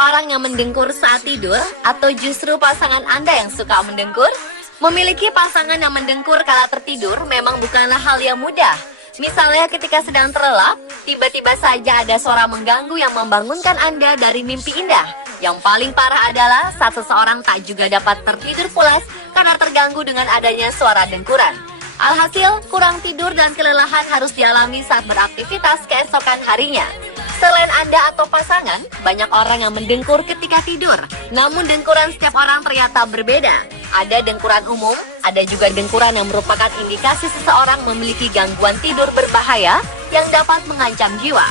orang yang mendengkur saat tidur atau justru pasangan Anda yang suka mendengkur? Memiliki pasangan yang mendengkur kala tertidur memang bukanlah hal yang mudah. Misalnya ketika sedang terlelap, tiba-tiba saja ada suara mengganggu yang membangunkan Anda dari mimpi indah. Yang paling parah adalah saat seseorang tak juga dapat tertidur pulas karena terganggu dengan adanya suara dengkuran. Alhasil, kurang tidur dan kelelahan harus dialami saat beraktivitas keesokan harinya. Selain Anda atau pasangan, banyak orang yang mendengkur ketika tidur. Namun dengkuran setiap orang ternyata berbeda. Ada dengkuran umum, ada juga dengkuran yang merupakan indikasi seseorang memiliki gangguan tidur berbahaya yang dapat mengancam jiwa.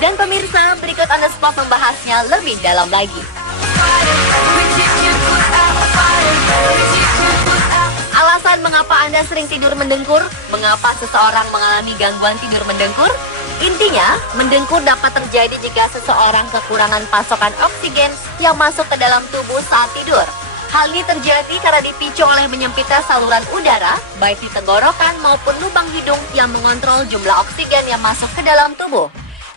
Dan pemirsa, berikut On The Spot membahasnya lebih dalam lagi. Alasan mengapa Anda sering tidur mendengkur? Mengapa seseorang mengalami gangguan tidur mendengkur? Intinya, mendengkur dapat terjadi jika seseorang kekurangan pasokan oksigen yang masuk ke dalam tubuh saat tidur. Hal ini terjadi karena dipicu oleh menyempitnya saluran udara, baik di tenggorokan maupun lubang hidung yang mengontrol jumlah oksigen yang masuk ke dalam tubuh.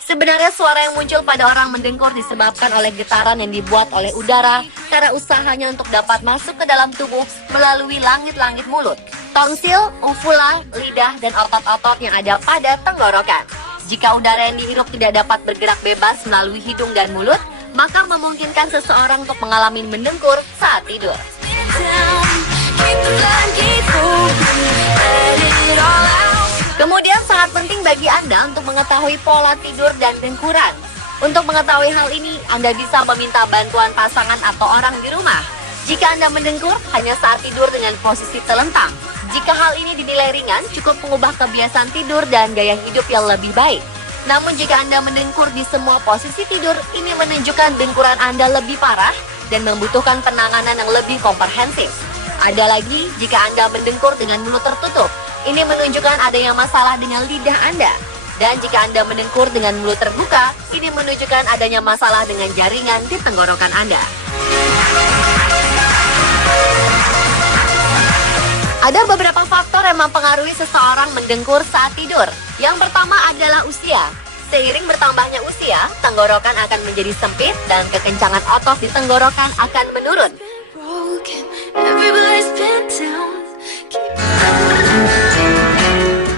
Sebenarnya suara yang muncul pada orang mendengkur disebabkan oleh getaran yang dibuat oleh udara karena usahanya untuk dapat masuk ke dalam tubuh melalui langit-langit mulut, tonsil, uvula, lidah, dan otot-otot yang ada pada tenggorokan. Jika udara yang dihirup tidak dapat bergerak bebas melalui hidung dan mulut, maka memungkinkan seseorang untuk mengalami mendengkur saat tidur. Kemudian sangat penting bagi Anda untuk mengetahui pola tidur dan dengkuran. Untuk mengetahui hal ini, Anda bisa meminta bantuan pasangan atau orang di rumah. Jika Anda mendengkur hanya saat tidur dengan posisi telentang. Jika hal ini dinilai ringan, cukup mengubah kebiasaan tidur dan gaya hidup yang lebih baik. Namun jika Anda mendengkur di semua posisi tidur, ini menunjukkan dengkuran Anda lebih parah dan membutuhkan penanganan yang lebih komprehensif. Ada lagi, jika Anda mendengkur dengan mulut tertutup, ini menunjukkan adanya masalah dengan lidah Anda. Dan jika Anda mendengkur dengan mulut terbuka, ini menunjukkan adanya masalah dengan jaringan di tenggorokan Anda. Ada beberapa faktor yang mempengaruhi seseorang mendengkur saat tidur. Yang pertama adalah usia. Seiring bertambahnya usia, tenggorokan akan menjadi sempit dan kekencangan otot di tenggorokan akan menurun.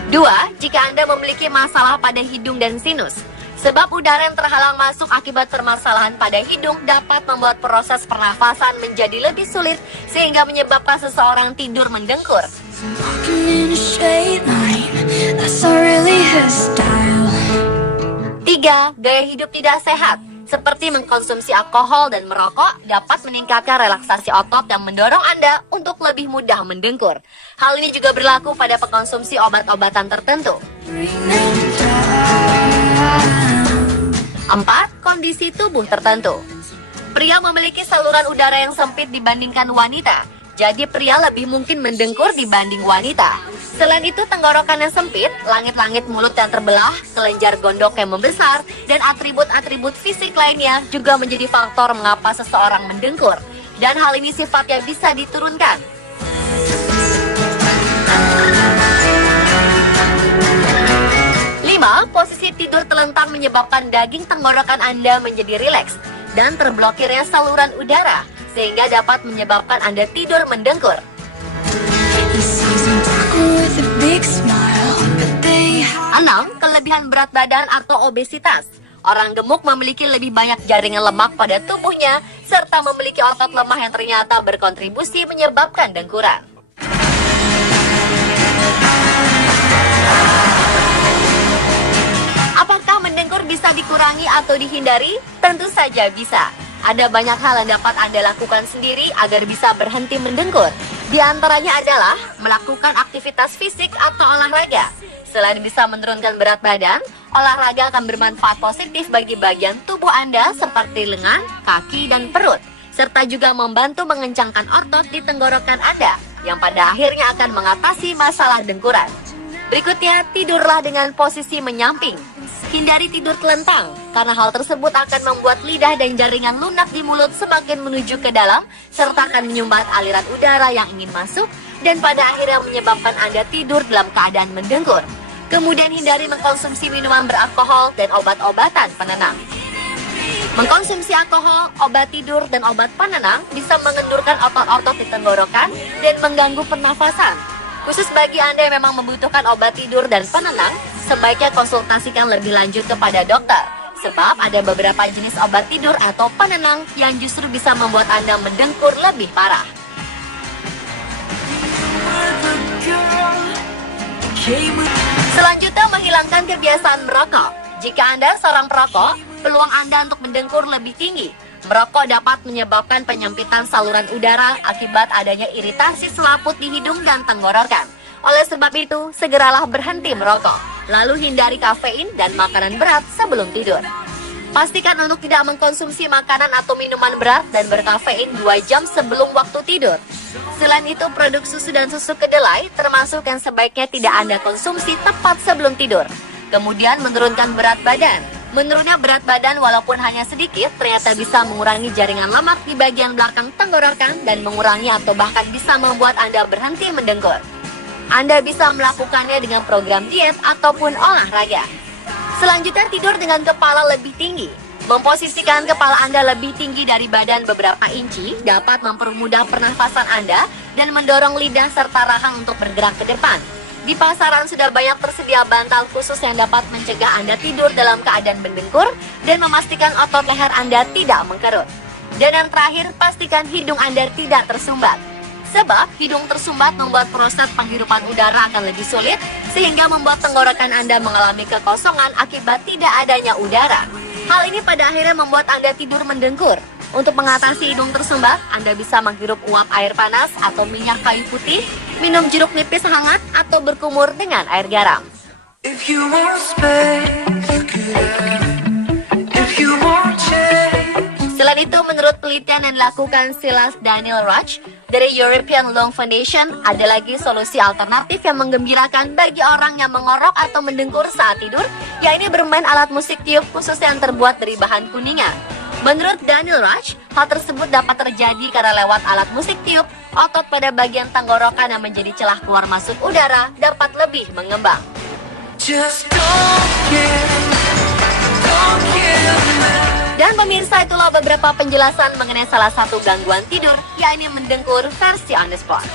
2. Jika Anda memiliki masalah pada hidung dan sinus. Sebab udara yang terhalang masuk akibat permasalahan pada hidung dapat membuat proses pernafasan menjadi lebih sulit sehingga menyebabkan seseorang tidur mendengkur. 3. Gaya hidup tidak sehat, seperti mengkonsumsi alkohol dan merokok dapat meningkatkan relaksasi otot dan mendorong Anda untuk lebih mudah mendengkur. Hal ini juga berlaku pada pengkonsumsi obat-obatan tertentu. 4. Kondisi tubuh tertentu. Pria memiliki saluran udara yang sempit dibandingkan wanita. Jadi pria lebih mungkin mendengkur dibanding wanita. Selain itu, tenggorokan yang sempit, langit-langit mulut yang terbelah, kelenjar gondok yang membesar, dan atribut-atribut fisik lainnya juga menjadi faktor mengapa seseorang mendengkur. Dan hal ini sifatnya bisa diturunkan. 5. Posisi tidur telentang menyebabkan daging tenggorokan Anda menjadi rileks dan terblokirnya saluran udara, sehingga dapat menyebabkan Anda tidur mendengkur. 6. Kelebihan berat badan atau obesitas. Orang gemuk memiliki lebih banyak jaringan lemak pada tubuhnya, serta memiliki otot lemah yang ternyata berkontribusi menyebabkan dengkuran. Apakah mendengkur bisa dikurangi atau dihindari? Tentu saja bisa. Ada banyak hal yang dapat Anda lakukan sendiri agar bisa berhenti mendengkur. Di antaranya adalah melakukan aktivitas fisik atau olahraga. Selain bisa menurunkan berat badan, olahraga akan bermanfaat positif bagi bagian tubuh Anda seperti lengan, kaki, dan perut. Serta juga membantu mengencangkan otot di tenggorokan Anda, yang pada akhirnya akan mengatasi masalah dengkuran. Berikutnya, tidurlah dengan posisi menyamping. Hindari tidur telentang, karena hal tersebut akan membuat lidah dan jaringan lunak di mulut semakin menuju ke dalam, serta akan menyumbat aliran udara yang ingin masuk, dan pada akhirnya menyebabkan Anda tidur dalam keadaan mendengkur. Kemudian hindari mengkonsumsi minuman beralkohol dan obat-obatan penenang. Mengkonsumsi alkohol, obat tidur, dan obat penenang bisa mengendurkan otot-otot di tenggorokan dan mengganggu pernafasan. Khusus bagi Anda yang memang membutuhkan obat tidur dan penenang, sebaiknya konsultasikan lebih lanjut kepada dokter. Sebab ada beberapa jenis obat tidur atau penenang yang justru bisa membuat Anda mendengkur lebih parah. Selanjutnya, menghilangkan kebiasaan merokok. Jika Anda seorang perokok, peluang Anda untuk mendengkur lebih tinggi. Merokok dapat menyebabkan penyempitan saluran udara akibat adanya iritasi selaput di hidung dan tenggorokan. Oleh sebab itu, segeralah berhenti merokok. Lalu hindari kafein dan makanan berat sebelum tidur. Pastikan untuk tidak mengkonsumsi makanan atau minuman berat dan berkafein 2 jam sebelum waktu tidur. Selain itu, produk susu dan susu kedelai termasuk yang sebaiknya tidak Anda konsumsi tepat sebelum tidur. Kemudian menurunkan berat badan. Menurunnya berat badan walaupun hanya sedikit ternyata bisa mengurangi jaringan lemak di bagian belakang tenggorokan dan mengurangi atau bahkan bisa membuat Anda berhenti mendengkur. Anda bisa melakukannya dengan program diet ataupun olahraga. Selanjutnya, tidur dengan kepala lebih tinggi. Memposisikan kepala Anda lebih tinggi dari badan beberapa inci dapat mempermudah pernafasan Anda dan mendorong lidah serta rahang untuk bergerak ke depan. Di pasaran sudah banyak tersedia bantal khusus yang dapat mencegah Anda tidur dalam keadaan mendengkur dan memastikan otot leher Anda tidak mengkerut. Dan yang terakhir, pastikan hidung Anda tidak tersumbat. Sebab hidung tersumbat membuat proses penghirupan udara akan lebih sulit sehingga membuat tenggorokan Anda mengalami kekosongan akibat tidak adanya udara. Hal ini pada akhirnya membuat Anda tidur mendengkur. Untuk mengatasi hidung tersumbat, Anda bisa menghirup uap air panas atau minyak kayu putih, minum jeruk nipis hangat, atau berkumur dengan air garam. Selain itu, menurut penelitian yang dilakukan Silas Daniel Raj dari European Lung Foundation, ada lagi solusi alternatif yang menggembirakan bagi orang yang mengorok atau mendengkur saat tidur, yaitu bermain alat musik tiup khusus yang terbuat dari bahan kuningan. Menurut Daniel Raj, hal tersebut dapat terjadi karena lewat alat musik tiup, otot pada bagian tenggorokan yang menjadi celah keluar masuk udara dapat lebih mengembang. Dan pemirsa, itulah beberapa penjelasan mengenai salah satu gangguan tidur, yakni mendengkur versi on the spot.